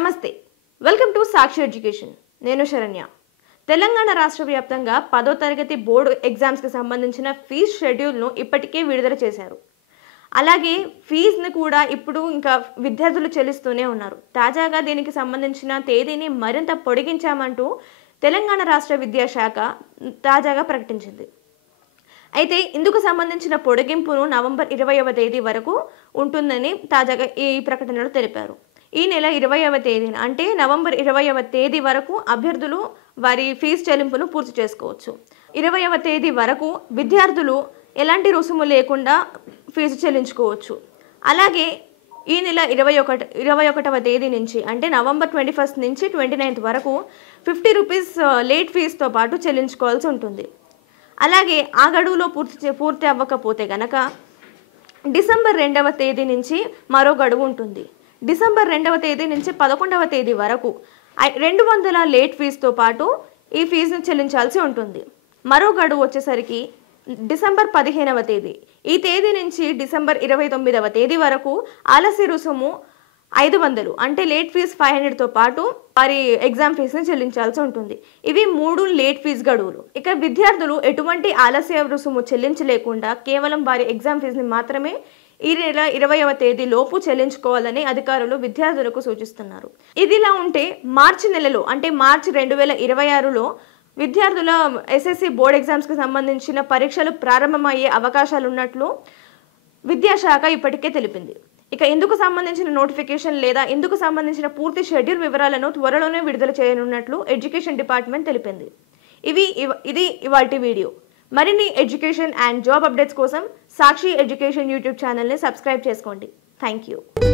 నమస్తే welcome to Sakshi education నేను శరణ్య తెలంగాణ రాష్ట్ర వ్యాప్తంగా 10వ తరగతి బోర్డు ఎగ్జామ్స్ కి సంబంధించిన ఫీజ్ షెడ్యూల్ ను ఇప్పటికే విడుదల చేశారు అలాగే ఫీజ్ ని కూడా ఇప్పుడు ఇంకా విద్యార్థులు చెల్లిస్తూనే ఉన్నారు తాజాగా దీనికి సంబంధించిన తేదీని మరింత పొడిగించామంటూ తెలంగాణ రాష్ట్ర విద్యాశాఖ తాజాగా ప్రకటించింది అయితే ఇందుకు సంబంధించిన పొడిగింపును నవంబర్ 20వ తేదీ వరకు ఉంటుందని తాజాగా ఈ ప్రకటనలో తెలిపారు ఈ నెల 20వ తేదీన అంటే నవంబర్ 20వ తేదీ వరకు అభ్యర్థులు వారి ఫీజు చెల్లింపును పూర్తి చేసుకోవచ్చు 20వ తేదీ వరకు విద్యార్థులు ఎలాంటి రుసుము లేకుండా ఫీజు చెల్లించుకోవచ్చు అలాగే ఈ నెల 21వ తేదీ నుంచి అంటే నవంబర్ 21 నుంచి 29 వరకు 50 రూపీస్ లేట్ ఫీజుతో పాటు చెల్లించుకోవాల్సి ఉంటుంది అలాగే ఆ గడువులో పూర్తి అవ్వకపోతే గనక డిసెంబర్ 2వ తేదీ నుంచి మరో గడువు ఉంటుంది డిసెంబర్ 2వ తేదీ నుంచి 11వ తేదీ వరకు 200 లేట్ ఫీజుతో పాటు ఈ ఫీజును చెల్లించాల్సి ఉంటుంది మరో గడువు వచ్చేసరికి డిసెంబర్ 15వ తేదీ ఈ తేదీ నుంచి డిసెంబర్ 29వ తేదీ వరకు ఆలస్య రుసుము 500 అంటే లేట్ ఫీజు 500తో పాటు వారి ఎగ్జామ్ ఫీజుని చెల్లించాల్సి ఉంటుంది ఇవి 3 లేట్ ఫీజు గడువులు ఇక విద్యార్థులు ఎటువంటి ఆలస్య రుసుము చెల్లించలేకుండా కేవలం వారి ఎగ్జామ్ ఫీజుని మాత్రమే ఈ నెల 20వ తేదీ లోపు చెల్లించుకోవాలని అధికారులు విద్యార్థులకు సూచిస్తున్నారు ఇదిలా ఉంటే మార్చి నెలలో అంటే మార్చి 2026లో విద్యార్థుల ఎస్ఎస్సి బోర్డ్ ఎగ్జామ్స్కి సంబంధించిన పరీక్షలు ప్రారంభమయ్యే అవకాశాలు ఉన్నట్లు విద్యాశాఖ ఇప్పటికే తెలిపింది ఇక ఇందుకు సంబంధించిన నోటిఫికేషన్ లేదా ఇందుకు సంబంధించిన పూర్తి షెడ్యూల్ వివరాలను త్వరలోనే విడుదల చేయనున్నట్లు ఎడ్యుకేషన్ డిపార్ట్మెంట్ తెలిపింది ఇది ఇవాల్టి వీడియో మరిన్ని ఎడ్యుకేషన్ అండ్ జాబ్ అప్డేట్స్ కోసం సాక్షి ఎడ్యుకేషన్ యూట్యూబ్ ఛానల్ని సబ్స్క్రైబ్ చేసుకోండి థ్యాంక్ యూ